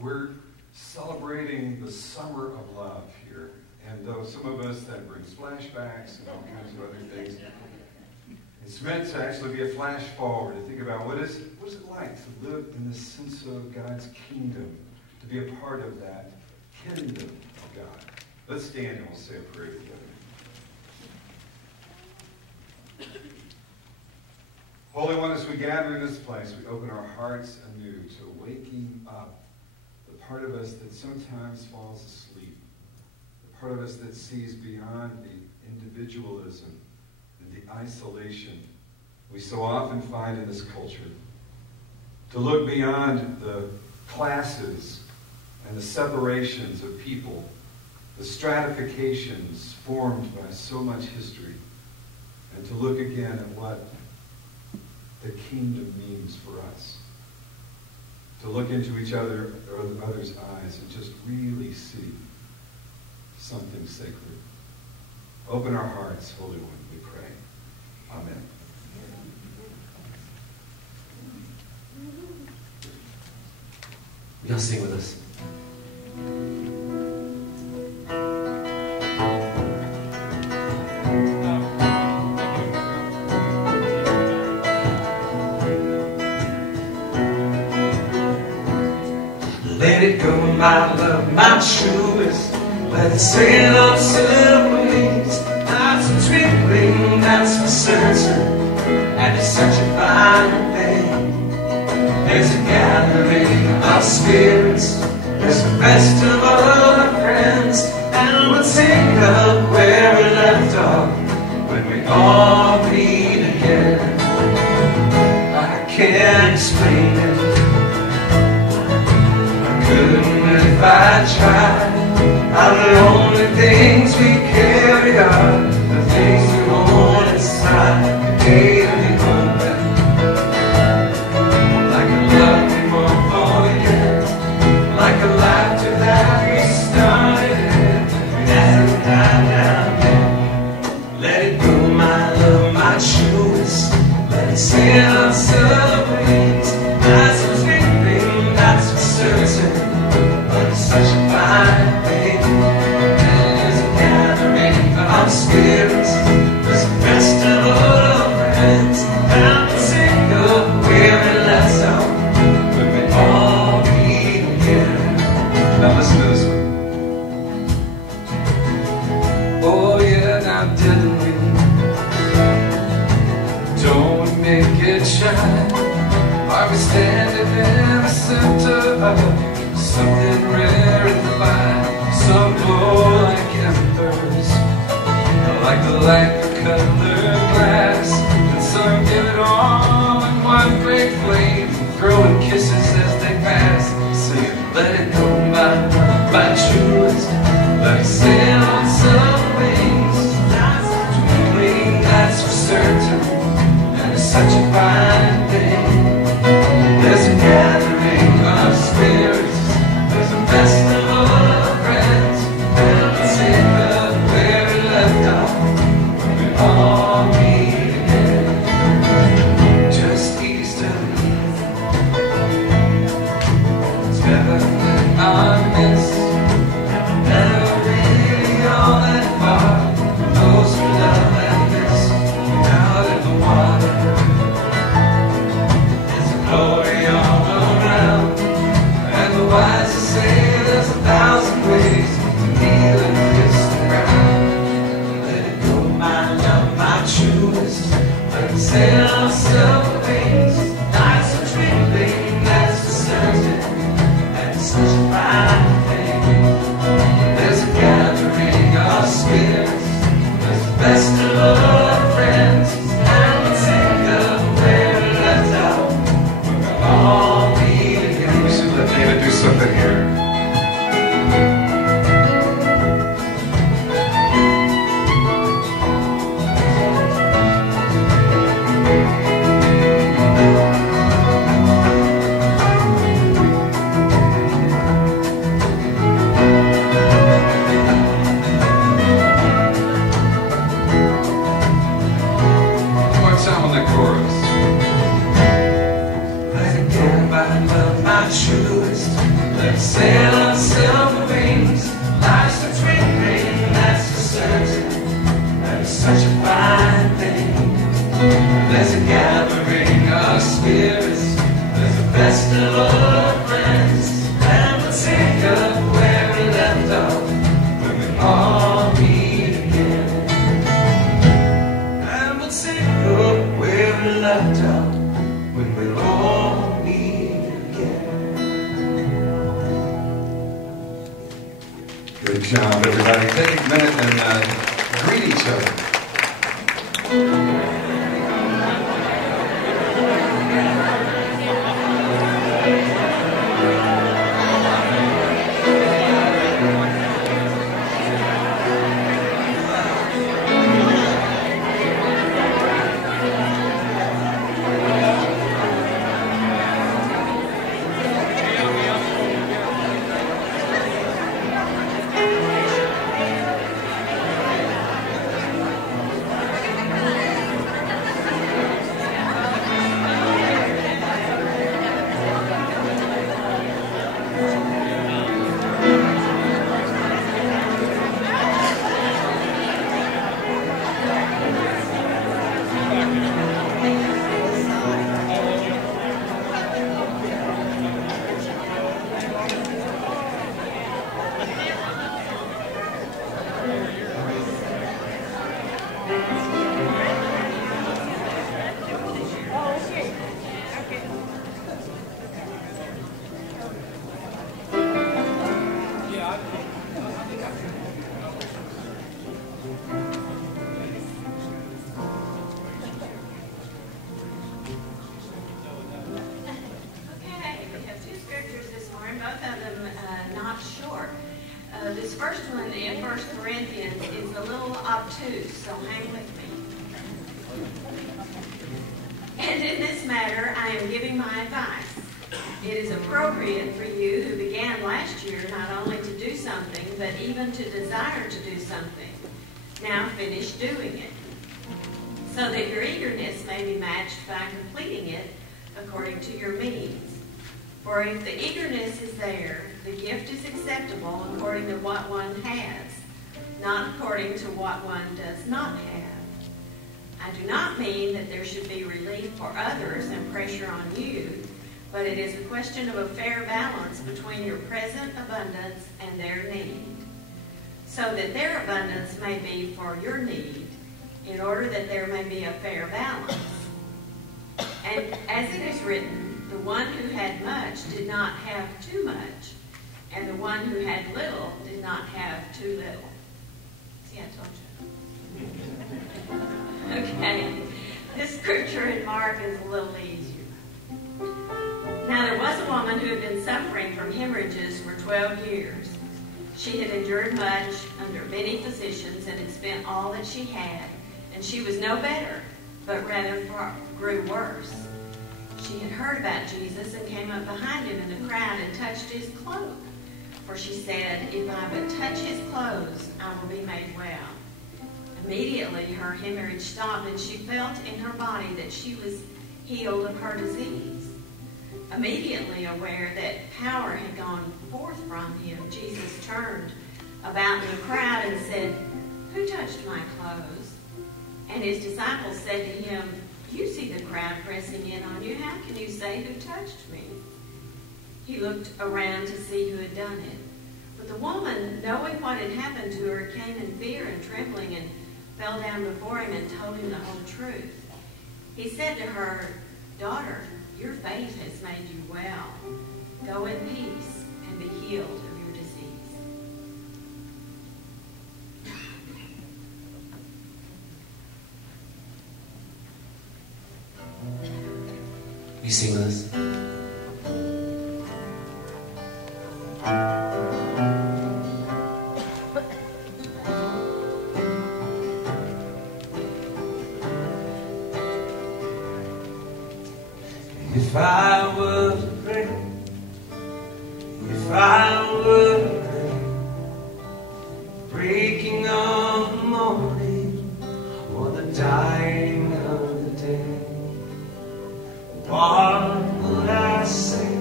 We're celebrating the summer of love here, and though some of us, that brings flashbacks and all kinds of other things, it's meant to actually be a flash forward, to think about what is it like to live in the sense of God's kingdom, to be a part of that kingdom of God. Let's stand and we'll say a prayer together. Holy One, as we gather in this place, we open our hearts anew to waking up the part of us that sometimes falls asleep, the part of us that sees beyond the individualism and the isolation we so often find in this culture, to look beyond the classes and the separations of people, the stratifications formed by so much history, and to look again at what the kingdom means for us. To look into each other or the other's eyes and just really see something sacred. Open our hearts, Holy One, we pray. Amen. Y'all sing with us. Let it go, my love, my truest. Let it sail on silver wings. Nights are twinkling, that's for certain. And it's such a fine thing. There's a gathering of spirits. There's a festival of friends. And we'll take up where we left off when we all meet again. I can't explain it. Couldn't if I tried. How the only things we carry are the things we hold inside. The gate of the open, like a love we won't forget, like a laughter that we started in. It hasn't died down yet. Let it go, my love, my truest. Let it sail on silver wings. That's what's twinkling, that's for certain. But it's such a fine thing. There's a gathering of spirits. There's a festival of friends. And we'll sing of where we left off when we all meet again. Now listen to this one. Oh yeah, now didn't we? Don't we make it shine? Are we standing in the center of something rare and divine? Some glow like embers, like the light of colored glass, and some give it all in one great flame, throwing kisses as they pass, saying, let it go, my truest. Let it sail on some wings. That's twinkling, that's for certain, and it's such a fine thing. There's a gathering of spirits. There's a festival of friends. Good job, everybody. Take a minute and greet each other. This first one in 1 Corinthians is a little obtuse, so hang with me. And in this matter, I am giving my advice. It is appropriate for you who began last year not only to do something, but even to desire to do something. Now finish doing it, so that your eagerness may be matched by completing it according to your means. For if the eagerness is there, the gift is acceptable according to what one has, not according to what one does not have. I do not mean that there should be relief for others and pressure on you, but it is a question of a fair balance between your present abundance and their need, so that their abundance may be for your need, in order that there may be a fair balance. And as it is written, the one who had much did not have too much, and the one who had little did not have too little. See, I told you. Okay, this scripture in Mark is a little easier. Now there was a woman who had been suffering from hemorrhages for 12 years. She had endured much under many physicians and had spent all that she had, and she was no better, but rather grew worse. She had heard about Jesus and came up behind him in the crowd and touched his cloak. For she said, "If I but touch his clothes, I will be made well." Immediately her hemorrhage stopped, and she felt in her body that she was healed of her disease. Immediately aware that power had gone forth from him, Jesus turned about in the crowd and said, "Who touched my clothes?" And his disciples said to him, "You see the crowd pressing in on you. How can you say, 'Who touched me?'" He looked around to see who had done it. But the woman, knowing what had happened to her, came in fear and trembling and fell down before him and told him the whole truth. He said to her, "Daughter, your faith has made you well. Go in peace and be healed of your disease." You sing with us? If I were to pray, if I were to pray, breaking of the morning or the dying of the day, what would I say?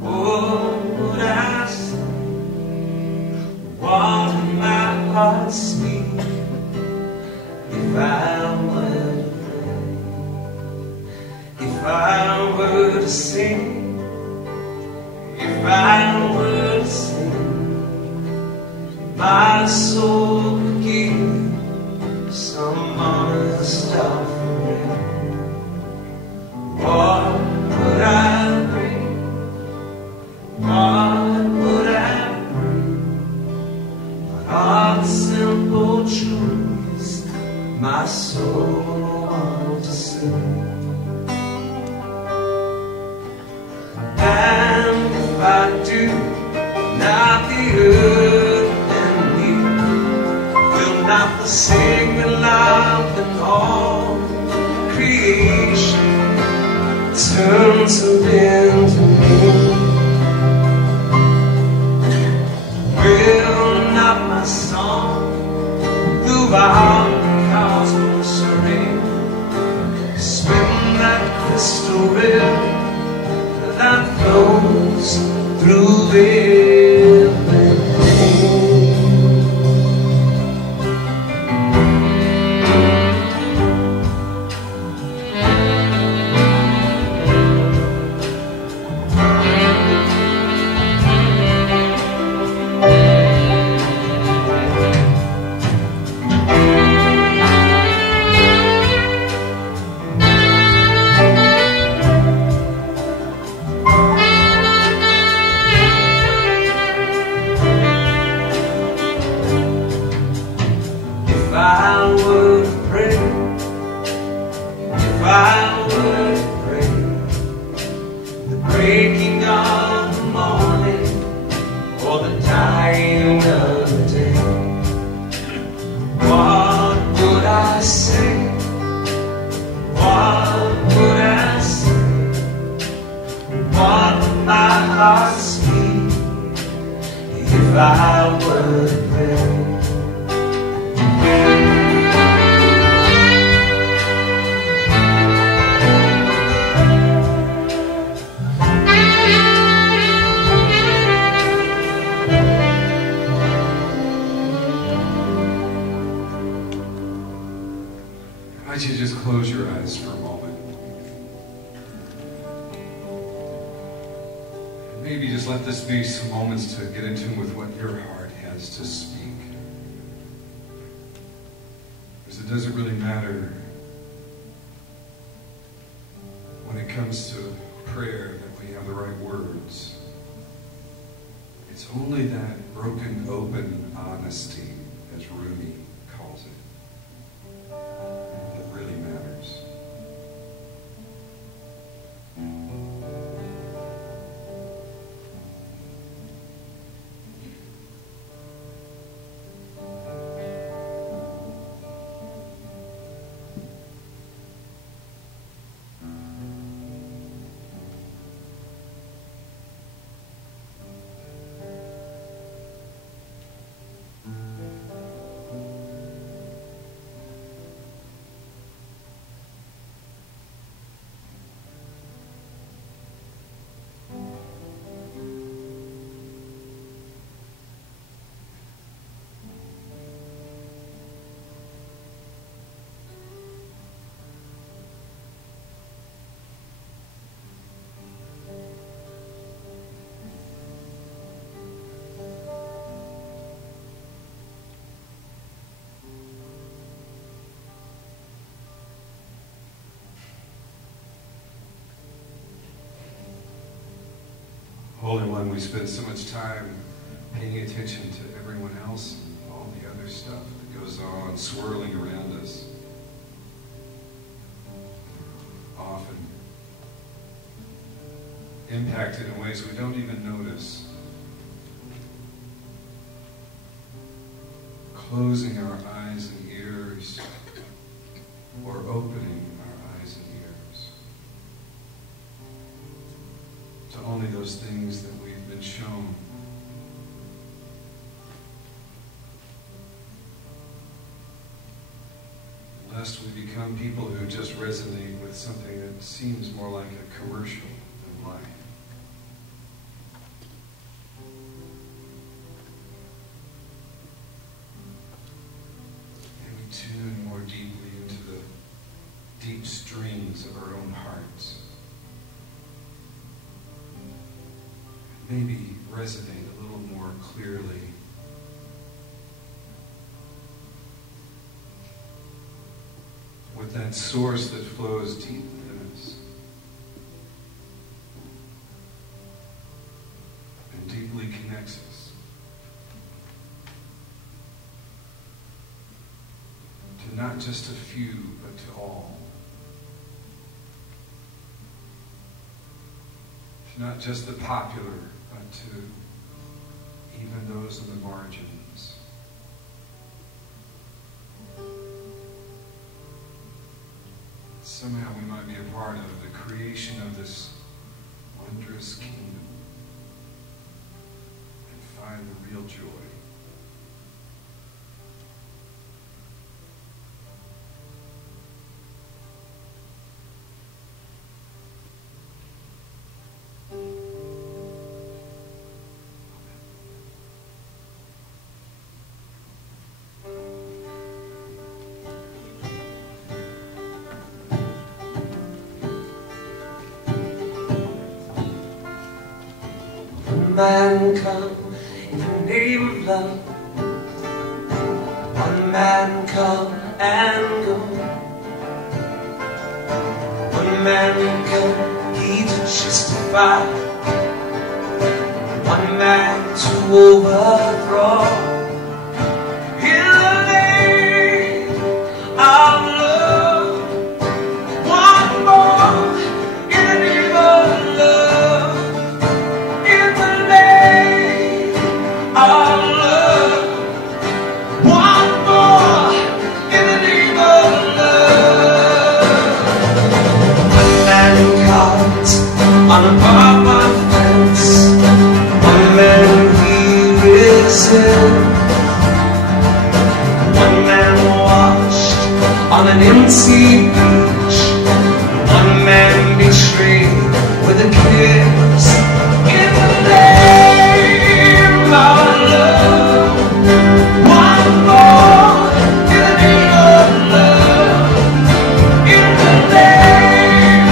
What would I say? What would my heart speak if I were to pray? If I were to sing, if I were to sing, my soul would give some honest offering. What would I bring? What would I bring simple truths my soul wants to sing. And if I do, not the earth and me will not forsake the love in all creation turns into me. Will not my song throughout the cosmos ring, spin that crystal river that flows through everything. Why don't you just close your eyes for a moment? And maybe just let this be some moments to get in tune with what your heart has to speak. Because it doesn't really matter when it comes to prayer that we have the right words. It's only that broken, open honesty, as Rumi calls it, that really matters. Holy One, we spend so much time paying attention to everyone else and all the other stuff that goes on swirling around us. Often impacted in ways we don't even notice. Closing our eyes and ears or opening our eyes and ears to only those things that we've been shown. Lest we become people who just resonate with something that seems more like a commercial than life. And we tune more deeply into the deep streams of our own hearts. Maybe resonate a little more clearly with that source that flows deep within us and deeply connects us. not just a few, but to all. To not just the popular, but to even those on the margins. Somehow we might be a part of the creation of this wondrous kingdom and find the real joy. Man come in the name of love. One man come and go. One man come, he to justify. One man to overthrow. In the name of love. One more in the name of love. On a barbed fence, one man he risen, one man washed on an empty beach, one man betrayed with a kiss. In the name of love, one more in the name of love, in the name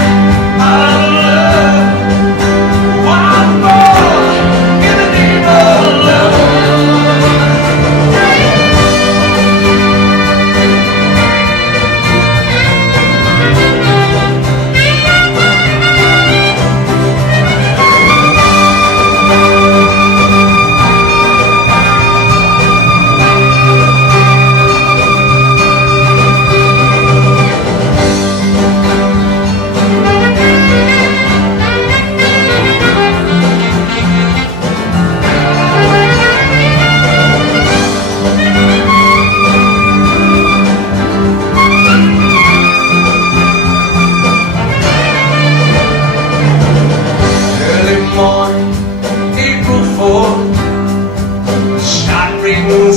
of love. One more in the name of love.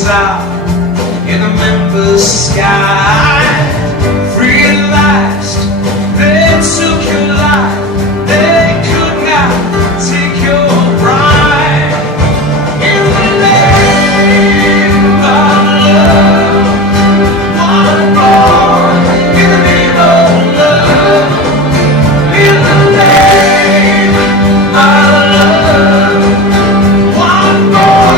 Out in a Memphis sky, free at last. They took your life, they could not take your pride. In the name of love, one more in the name of love, in the name of love, one more.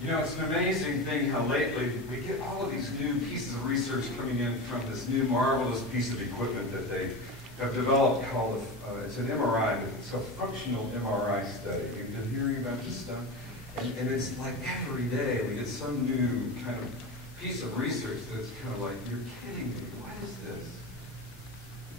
You know, it's an amazing thing how lately we get all of these new pieces of research coming in from this new marvelous piece of equipment that they have developed called, it's an MRI, it's a functional MRI study. You've been hearing about this stuff? And it's like every day we get some new kind of piece of research that's kind of like, you're kidding me, what is this?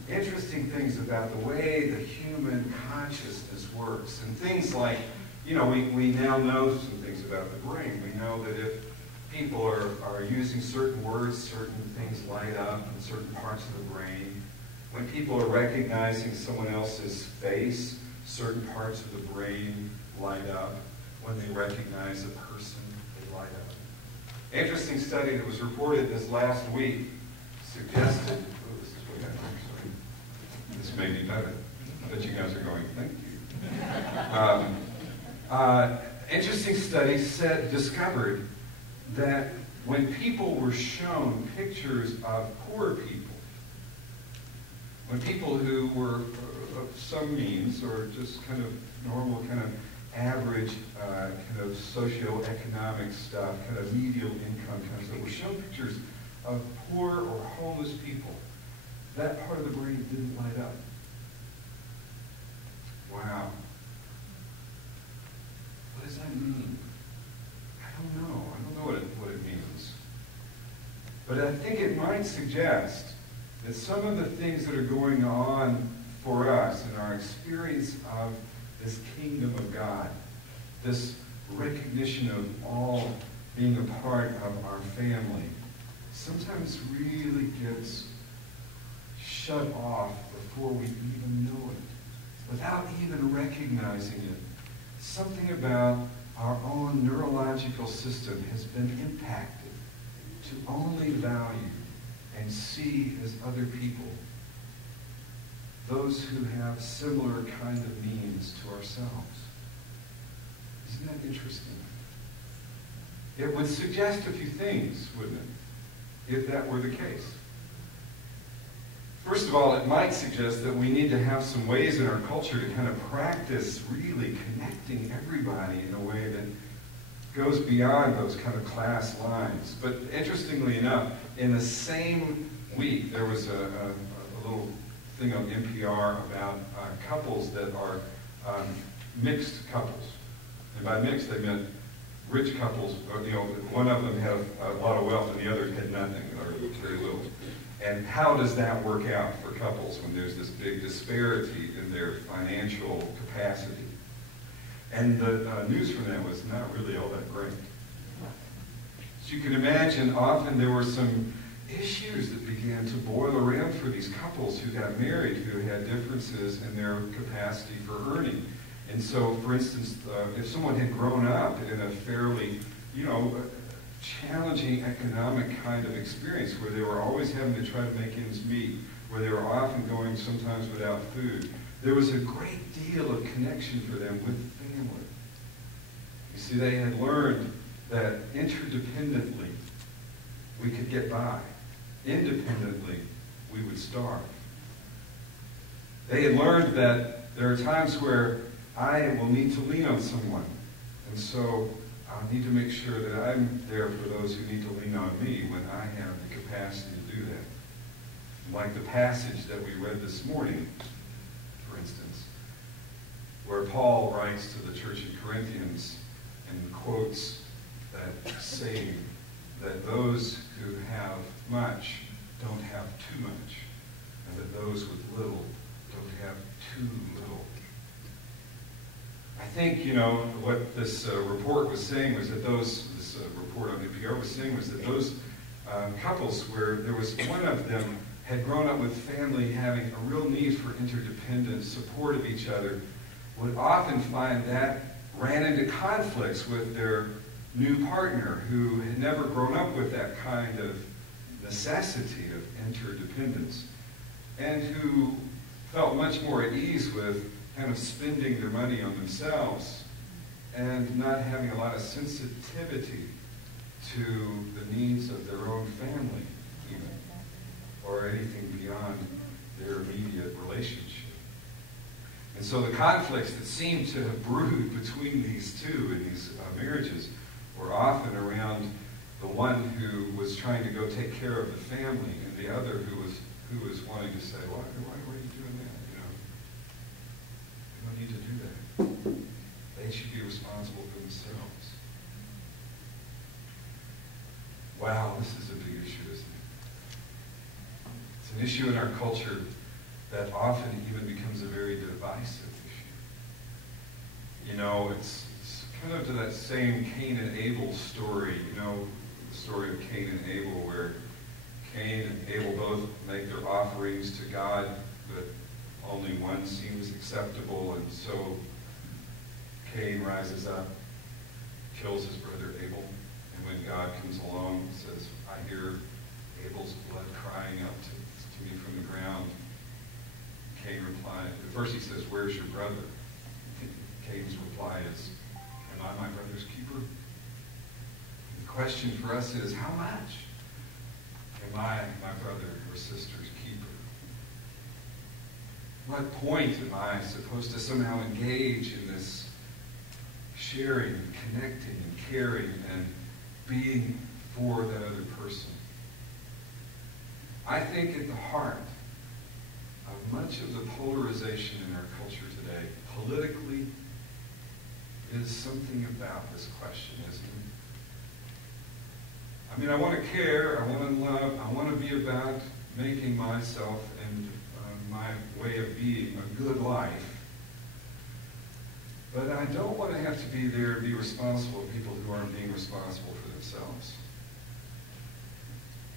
Interesting things about the way the human consciousness works, and things like, you know, we now know some things about the brain. We know that if people are using certain words, certain things light up in certain parts of the brain. When people are recognizing someone else's face, certain parts of the brain light up. When they recognize a person, they light up. Interesting study that was reported this last week suggested, oh, this is way better, actually. This may be better. But you guys are going, thank you. Interesting study discovered that when people were shown pictures of poor people, when people who were of some means or just kind of normal, kind of average, kind of socioeconomic stuff, kind of medial income kind of stuff, were shown pictures of poor or homeless people, that part of the brain didn't light up. Wow. What does that mean? I don't know. I don't know what it means. But I think it might suggest that some of the things that are going on for us in our experience of this kingdom of God, this recognition of all being a part of our family, sometimes really gets shut off before we even know it, without even recognizing it. Something about our own neurological system has been impacted to only value and see as other people those who have similar kind of means to ourselves. Isn't that interesting? It would suggest a few things, wouldn't it, if that were the case? First of all, it might suggest that we need to have some ways in our culture to kind of practice really connecting everybody in a way that goes beyond those kind of class lines. But interestingly enough, in the same week, there was a little thing on NPR about couples that are mixed couples. And by mixed, they meant rich couples. One of them had a lot of wealth and the other had nothing or very little. And how does that work out for couples when there's this big disparity in their financial capacity? And the news from that was not really all that great. So you can imagine often there were some issues that began to boil around for these couples who got married, who had differences in their capacity for earning. And so, for instance, if someone had grown up in a fairly, challenging economic kind of experience where they were always having to try to make ends meet, where they were often going sometimes without food, there was a great deal of connection for them with family. You see, they had learned that interdependently we could get by. Independently, we would starve. They had learned that there are times where I will need to lean on someone. And so I need to make sure that I'm there for those who need to lean on me when I have the capacity to do that. Like the passage that we read this morning, for instance, where Paul writes to the church in Corinthians and quotes that saying that those who have much don't have too much, and that those with little don't have too little. I think, what this report was saying was that this report on NPR was saying was that those couples where there was one of them had grown up with family having a real need for interdependence, support of each other, would often find that ran into conflicts with their new partner who had never grown up with that kind of necessity of interdependence and who felt much more at ease with kind of spending their money on themselves and not having a lot of sensitivity to the needs of their own family even, or anything beyond their immediate relationship. And so the conflicts that seemed to have brewed between these two in these marriages were often around the one who was trying to go take care of the family and the other who was wanting to say, why are you doing that? They don't need to do that. They should be responsible for themselves. Wow, this is a big issue, isn't it? It's an issue in our culture that often even becomes a very divisive issue. It's kind of to that same Cain and Abel story, the story of Cain and Abel, where Cain and Abel both make their offerings to God, but only one seems acceptable, and so Cain rises up, kills his brother Abel, and when God comes along and says, I hear Abel's blood crying out to me from the ground, Cain replied, at first he says, where's your brother? Cain's reply is, am I my brother's keeper? The question for us is, how much am I my brother or sister's keeper? What point am I supposed to somehow engage in this sharing, connecting, and caring, and being for that other person? I think at the heart of much of the polarization in our culture today, politically, is something about this question, isn't it? I mean, I want to care, I want to love, I want to be about making myself and my way of being a good life. But I don't want to have to be there and be responsible for people who aren't being responsible for themselves.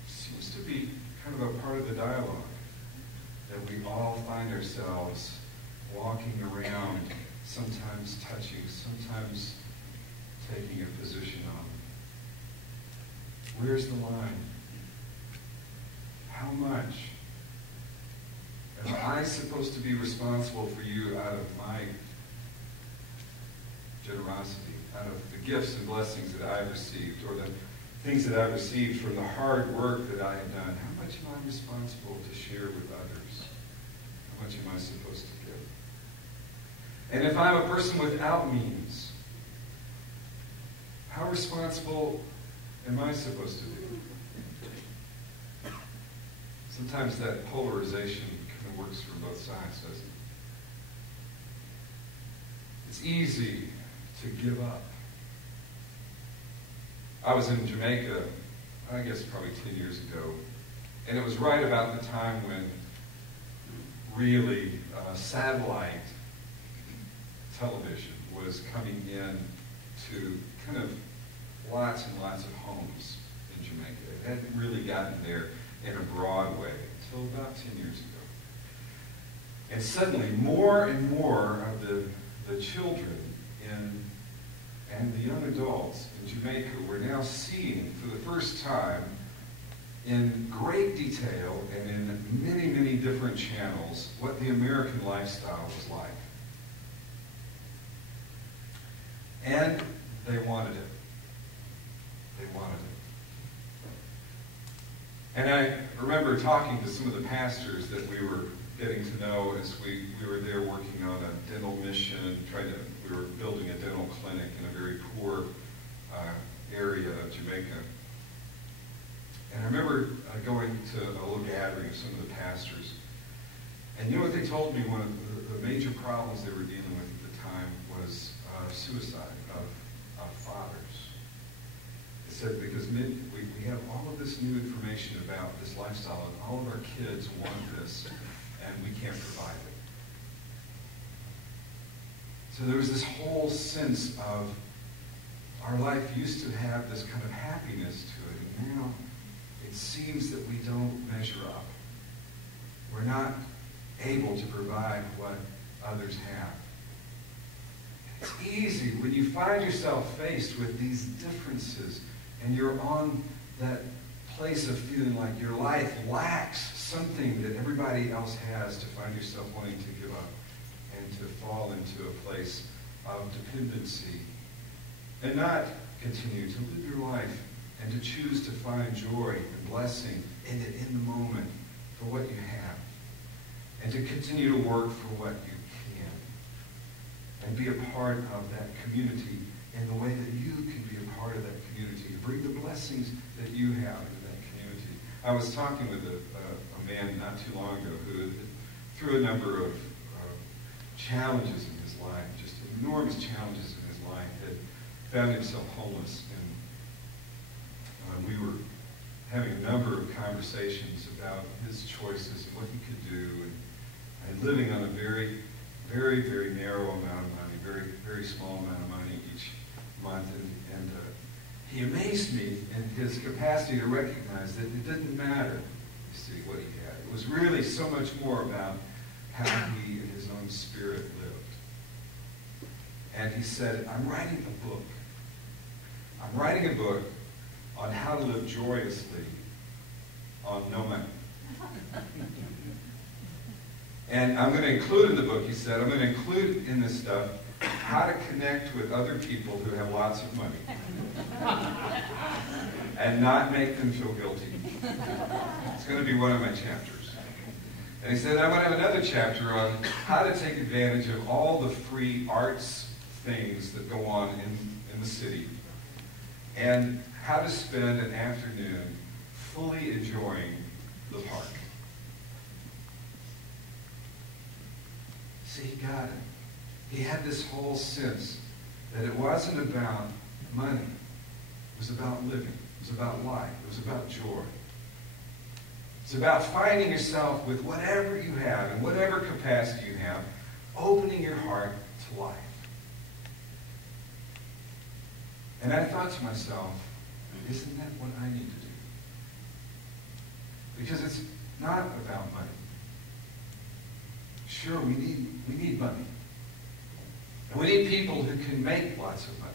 It seems to be kind of a part of the dialogue that we all find ourselves walking around, sometimes touching, sometimes taking a position on. Where's the line? How much am I supposed to be responsible for you out of my generosity, out of the gifts and blessings that I've received, or the things that I've received from the hard work that I have done? How much am I responsible to share with others? How much am I supposed to give? And if I'm a person without means, how responsible am I supposed to be? Sometimes that polarization kind of works from both sides, doesn't it? It's easy to give up. I was in Jamaica, I guess probably 10 years ago, and it was right about the time when really satellite television was coming in to kind of lots and lots of homes in Jamaica. It hadn't really gotten there in a broad way until about 10 years ago. And suddenly, more and more of the children and the young adults in Jamaica were now seeing for the first time in great detail and in many, many different channels what the American lifestyle was like. And they wanted it. They wanted it. And I remember talking to some of the pastors that we were getting to know as we were there working on a dental mission, we were building a dental clinic in a very poor area of Jamaica. And I remember going to a little gathering of some of the pastors. And you know what they told me? One of the major problems they were dealing with at the time was suicide of fathers. They said, because we have all of this new information about this lifestyle, and all of our kids want this, and we can't provide it. So there was this whole sense of our life used to have this kind of happiness to it, and now it seems that we don't measure up. We're not able to provide what others have. It's easy when you find yourself faced with these differences and you're on that place of feeling like your life lacks something that everybody else has, to find yourself wanting to give up and to fall into a place of dependency and not continue to live your life and to choose to find joy and blessing in it in the moment for what you have, and to continue to work for what you can and be a part of that community in the way that you can be a part of that community, to bring the blessings that you have into that community. I was talking with a man not too long ago who, through a number of challenges in his life, just enormous challenges in his life, had found himself homeless. And we were having a number of conversations about his choices and what he could do, and living on a very, very, very narrow amount of money, very, very small amount of money each month. And he amazed me in his capacity to recognize that it didn't matter, you see, what he had. It was really so much more about how he in his own spirit lived. And he said, I'm writing a book. I'm writing a book on how to live joyously on no money. And I'm going to include in the book, he said, I'm going to include in this stuff how to connect with other people who have lots of money and not make them feel guilty. It's going to be one of my chapters. And he said, I'm going to have another chapter on how to take advantage of all the free arts things that go on in the city and how to spend an afternoon fully enjoying the park. See, he got it. He had this whole sense that it wasn't about money. It was about living. It was about life. It was about joy. It's about finding yourself with whatever you have, in whatever capacity you have, opening your heart to life. And I thought to myself, isn't that what I need to do? Because it's not about money. Sure, we need money. And we need people who can make lots of money,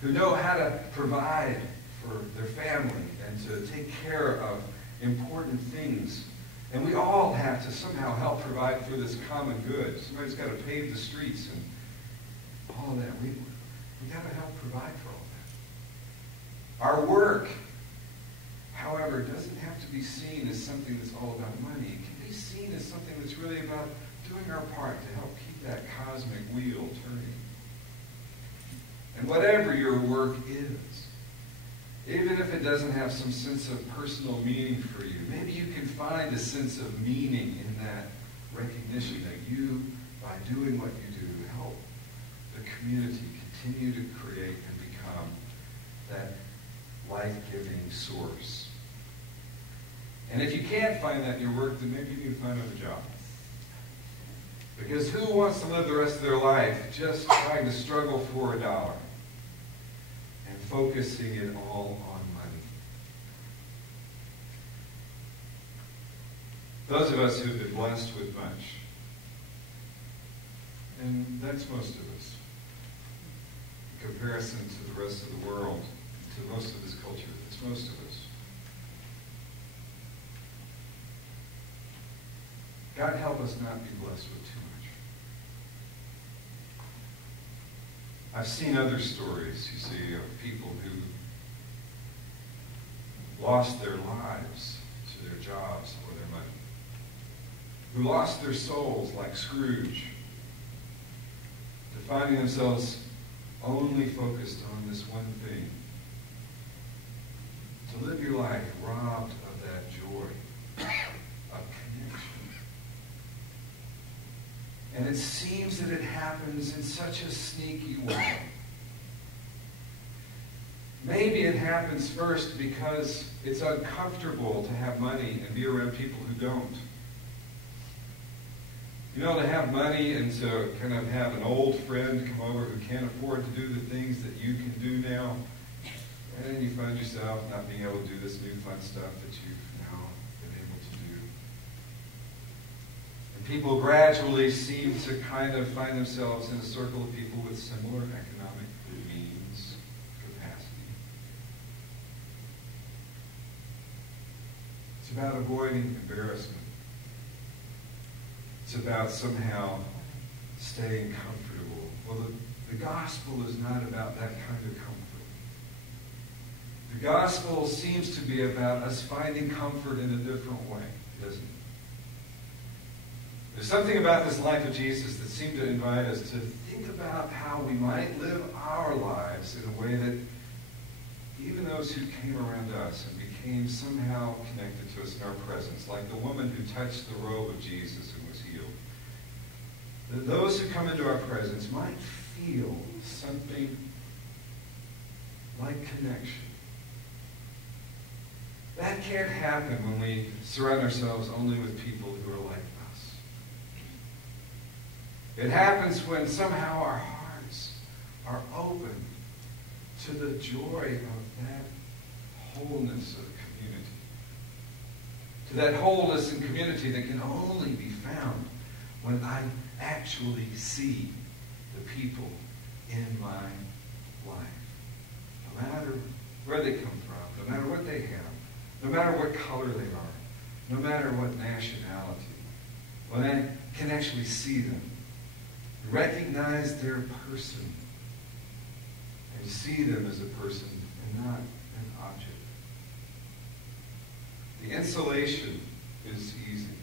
who know how to provide for their family and to take care of important things. And we all have to somehow help provide for this common good. Somebody's got to pave the streets and all of that. We got to help provide for all that. Our work, however, doesn't have to be seen as something that's all about money. It can be seen as something that's really about doing our part to help keep that cosmic wheel turning. And whatever your work is, even if it doesn't have some sense of personal meaning for you, maybe you can find a sense of meaning in that recognition that you, by doing what you do, help the community continue to create and become that life-giving source. And if you can't find that in your work, then maybe you need to find another job. Because who wants to live the rest of their life just trying to struggle for a dollar and focusing it all on money? Those of us who've been blessed with much, and that's most of us, in comparison to the rest of the world, to most of this culture, it's most of us. God help us not be blessed with too much. I've seen other stories, you see, of people who lost their lives to their jobs or their money, who lost their souls like Scrooge, to finding themselves only focused on this one thing, to live your life robbed of that joy of connection. And it seems that it happens in such a sneaky way. Maybe it happens first because it's uncomfortable to have money and be around people who don't. You know, to have money and to kind of have an old friend come over who can't afford to do the things that you can do now, and then you find yourself not being able to do this new fun stuff that you've now been able to do. And people gradually seem to kind of find themselves in a circle of people with similar economic means, capacity. It's about avoiding embarrassment. It's about somehow staying comfortable. Well, the gospel is not about that kind of comfort. The gospel seems to be about us finding comfort in a different way, doesn't it? There's something about this life of Jesus that seemed to invite us to think about how we might live our lives in a way that even those who came around us and became somehow connected to us in our presence, like the woman who touched the robe of Jesus and was healed, that those who come into our presence might feel something like connection. That can't happen when we surround ourselves only with people who are like us. It happens when somehow our hearts are open to the joy of that wholeness of community. To that wholeness in community that can only be found when I actually see the people in my life. No matter where they come from, no matter what they have, no matter what color they are, no matter what nationality, when I can actually see them, recognize their person, and see them as a person and not an object. The insulation is easy.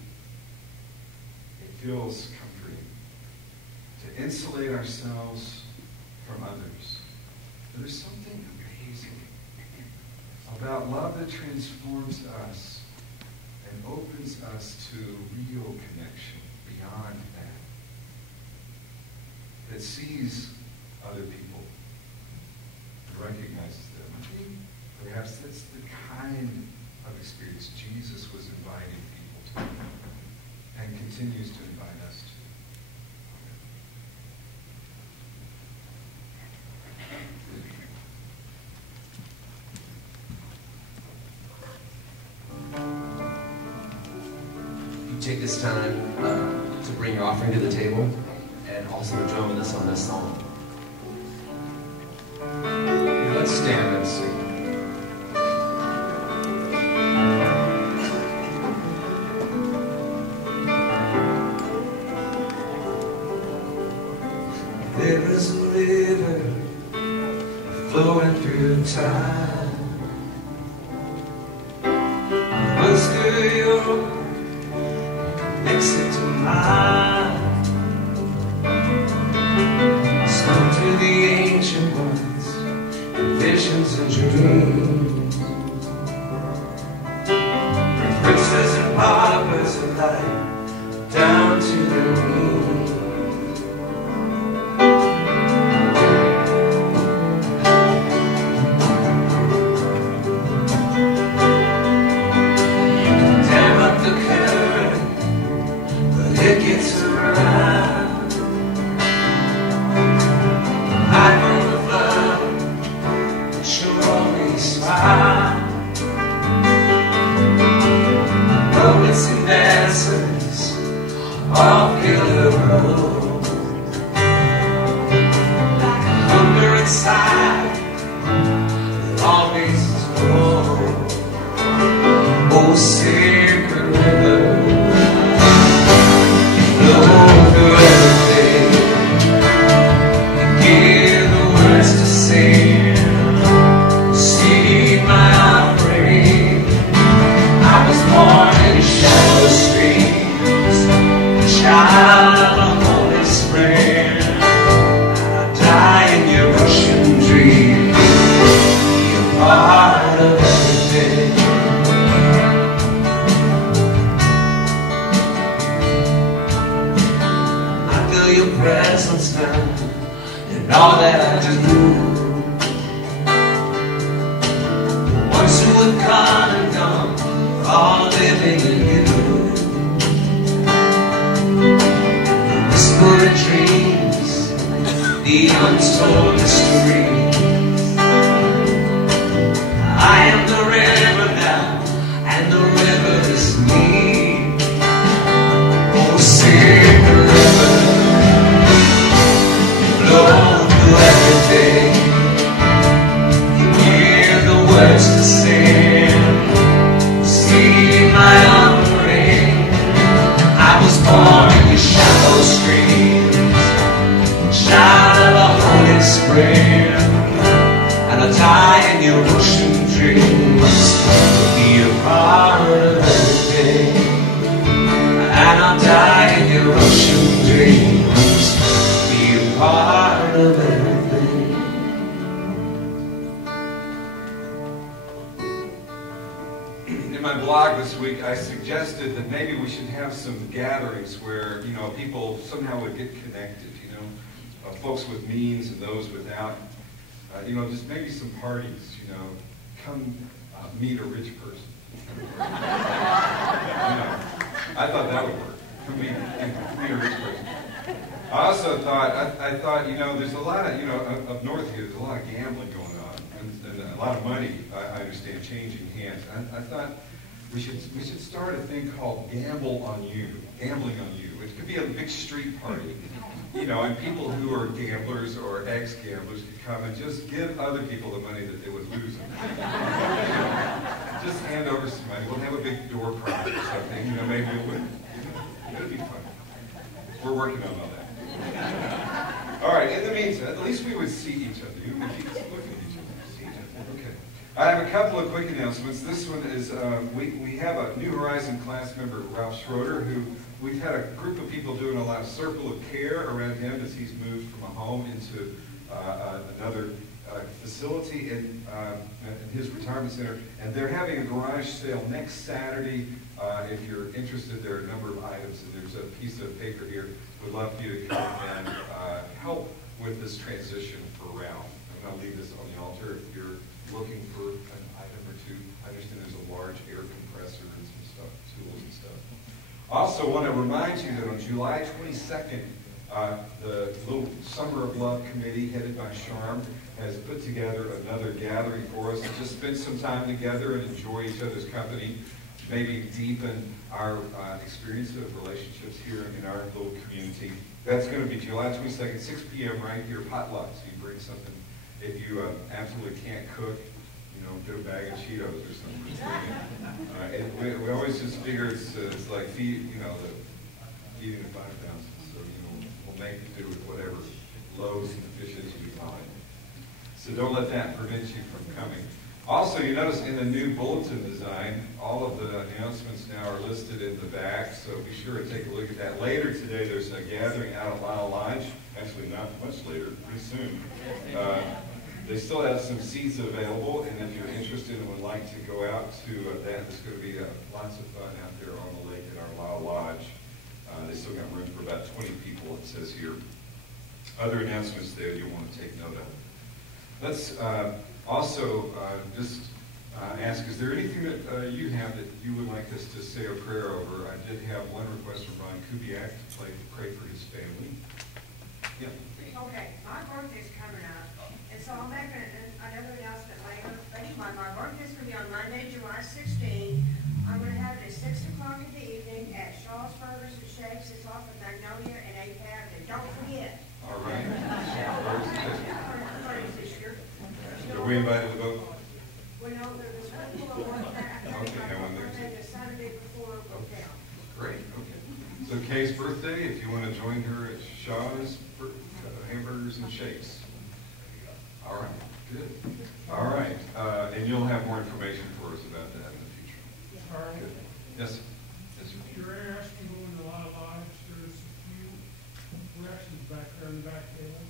It feels comforting to insulate ourselves from others. There's something amazing about love that transforms us and opens us to real connection beyond that sees other people and recognizes them. I think perhaps that's the kind of experience Jesus was inviting people to and continues to invite us to. Take this time to bring your offering to the table and also to join with us on this song. Now let's stand and sing. There is a river flowing through time. Runs through your next to mine. Sung to the ancient ones, visions and dreams. From princes and paupers alike, down to their knees. Somehow would get connected, folks with means and those without, just maybe some parties, come meet a rich person. I thought that would work. Come meet a rich person. I also thought, I thought, there's a lot of, up north here, there's a lot of gambling going on. and a lot of money, I understand, changing hands. I thought we should start a thing called Gambling on You. It could be a big street party, and people who are gamblers or ex-gamblers could come and just give other people the money that they would lose. Just hand over some money. We'll have a big door prize or something. Maybe we'll win. It'll be fun. We're working on all that. All right. In the meantime, at least we would see each other. You can keep looking at each other. See each other. Okay. I have a couple of quick announcements. This one is we have a New Horizon class member, Ralph Schroeder, who we've had a group of people doing a lot of circle of care around him as he's moved from a home into another facility in his retirement center. And they're having a garage sale next Saturday. If you're interested, there are a number of items, and there's a piece of paper here. We'd love for you to come and help with this transition for Ralph. I'm going to leave this on the altar if you're looking for an item or two. I understand there's a large air compressor and some stuff, tools and stuff. Also want to remind you that on July 22nd, the little Summer of Love Committee, headed by Sharm, has put together another gathering for us to just spend some time together and enjoy each other's company, maybe deepen our experience of relationships here in our little community. That's going to be July 22nd, 6 p.m. right here, potluck. So you bring something. If you absolutely can't cook, get a bag of Cheetos or something. We always just figure it's like feeding the 5,000. So we'll make do with whatever loaves and fishes we find. So don't let that prevent you from coming. Also, you notice in the new bulletin design, all of the announcements now are listed in the back, so be sure to take a look at that. Later today, there's a gathering out at Lyle Lodge. Actually, not much later, pretty soon. They still have some seats available, and if you're interested and would like to go out to that, there's going to be lots of fun out there on the lake at our Lyle Lodge. They still got room for about 20 people, it says here. Other announcements there you'll want to take note of. Let's also just ask, is there anything that you have that you would like us to say a prayer over? I did have one request from Ron Kubiak to pray for his family. Yeah. Okay, my birthday's coming up, and so I'll make another announcement later. But anyway, my birthday's going to be on Monday, July 16th. I'm going to have it at 6 o'clock in the evening at Shaw's Burgers and Shakes. It's off of Magnolia and 8th Avenue. Don't forget. All right. This year. Are we invited to vote? Well, no, there's one below one. Okay, no one there. The Saturday before down. Great, okay. So Kay's birthday, if you want to join her at Shaw's Hamburgers and Shakes. All right, good. All right, and you'll have more information for us about that in the future. Carl, Good. Yes, yes, sir. if you're interested in going to a lot of lives, there's a few directions back there in the back table.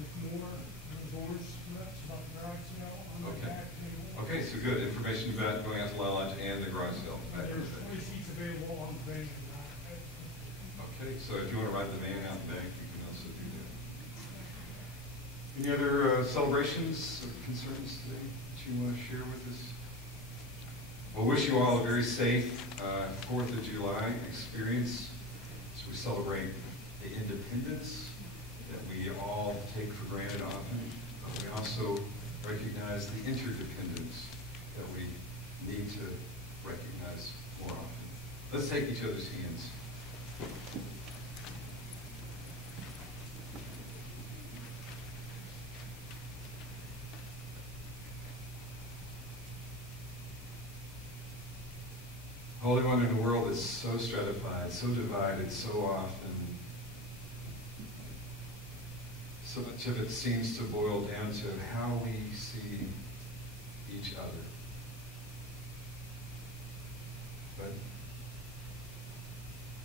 With more, there's orange nuts about the garage sale on the Okay. back table. Okay, so good. Information about going out to Lyle Lodge and the garage sale. And there's 20 seats available on the van. Okay, so if you want to ride the van out the back, you can also do that. Any other celebrations or concerns today that you want to share with us? We'll wish you all a very safe 4th of July experience as we celebrate the independence that we all take for granted often, but we also recognize the interdependence that we need to recognize more often. Let's take each other's hands. Holy One, in a world that's so stratified, so divided, so often, so much of it seems to boil down to how we see each other. But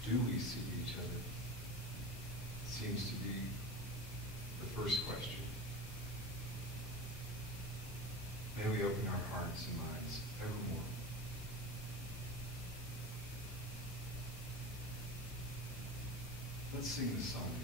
do we see each other? It seems to be the first question. May we open our hearts and minds evermore. Let's sing this song together.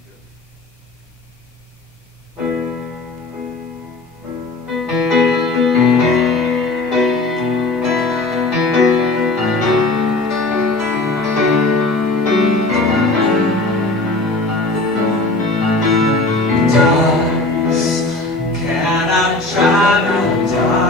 Can I try my dark?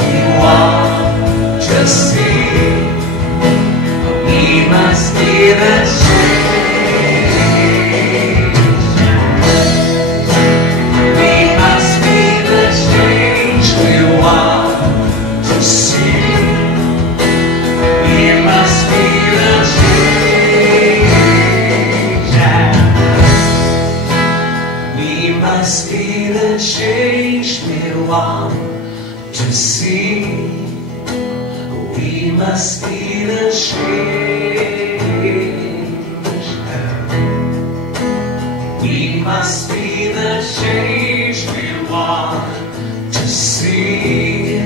we want to see. We must be the change. We must be the change we want to see. We must be the change. We must be the change we want to see. We must be the change. We must be the change we want to see.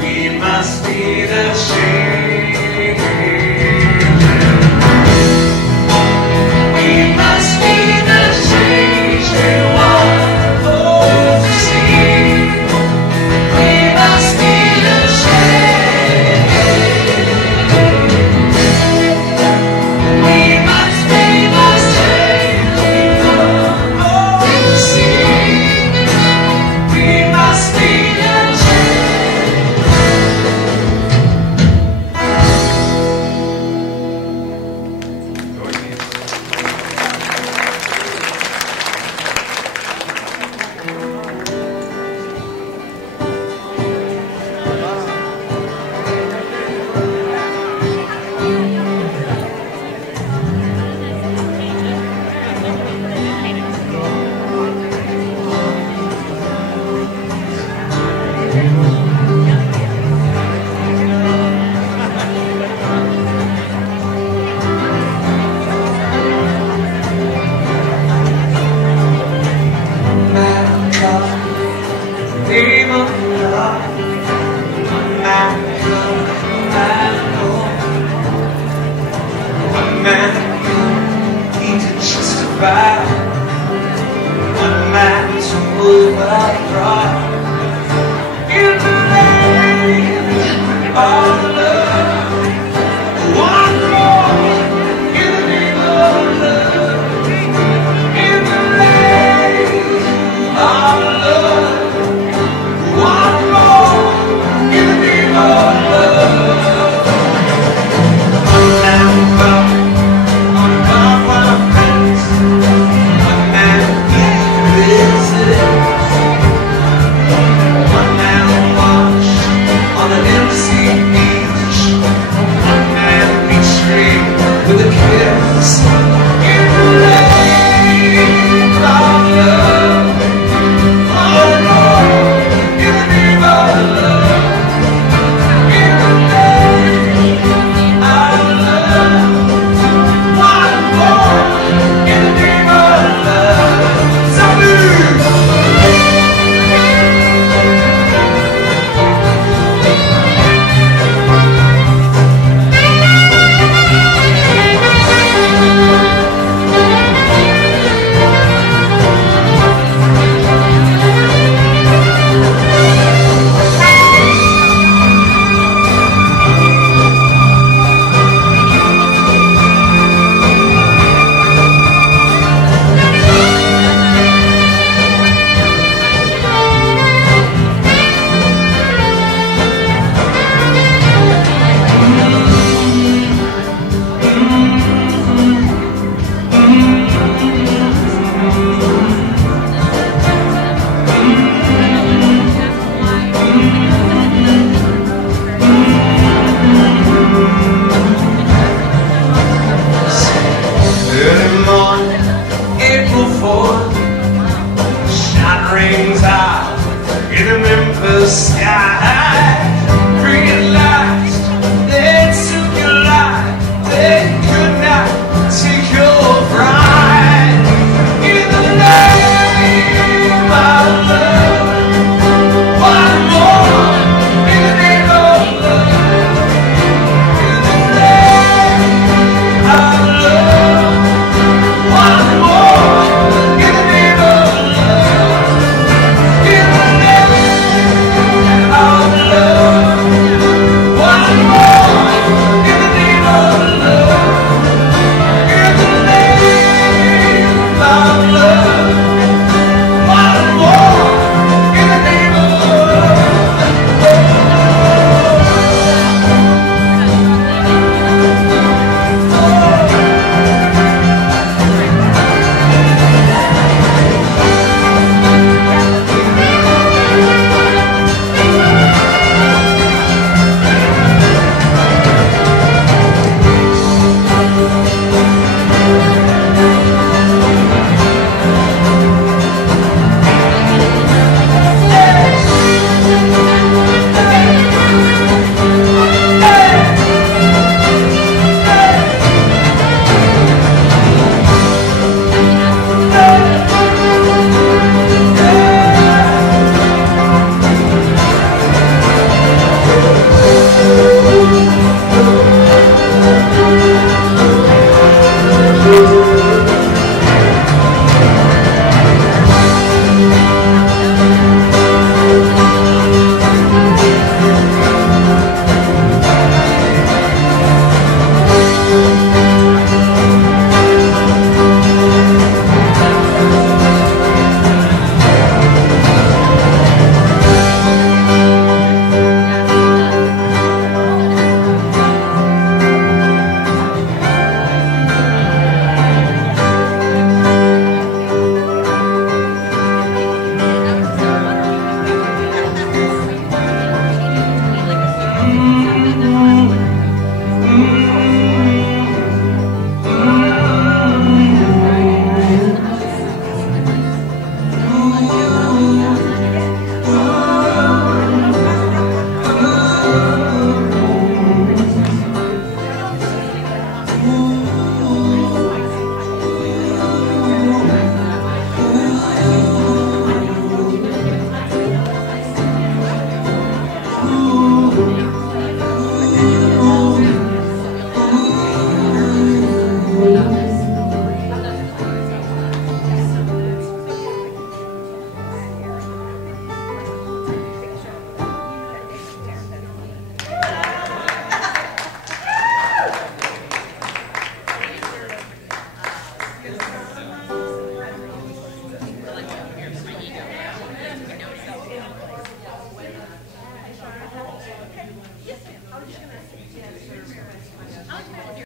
We must be the change. We must be the change we want to see. We must be the change. We must be the change we want to see. We must be the change. One man to move a cross.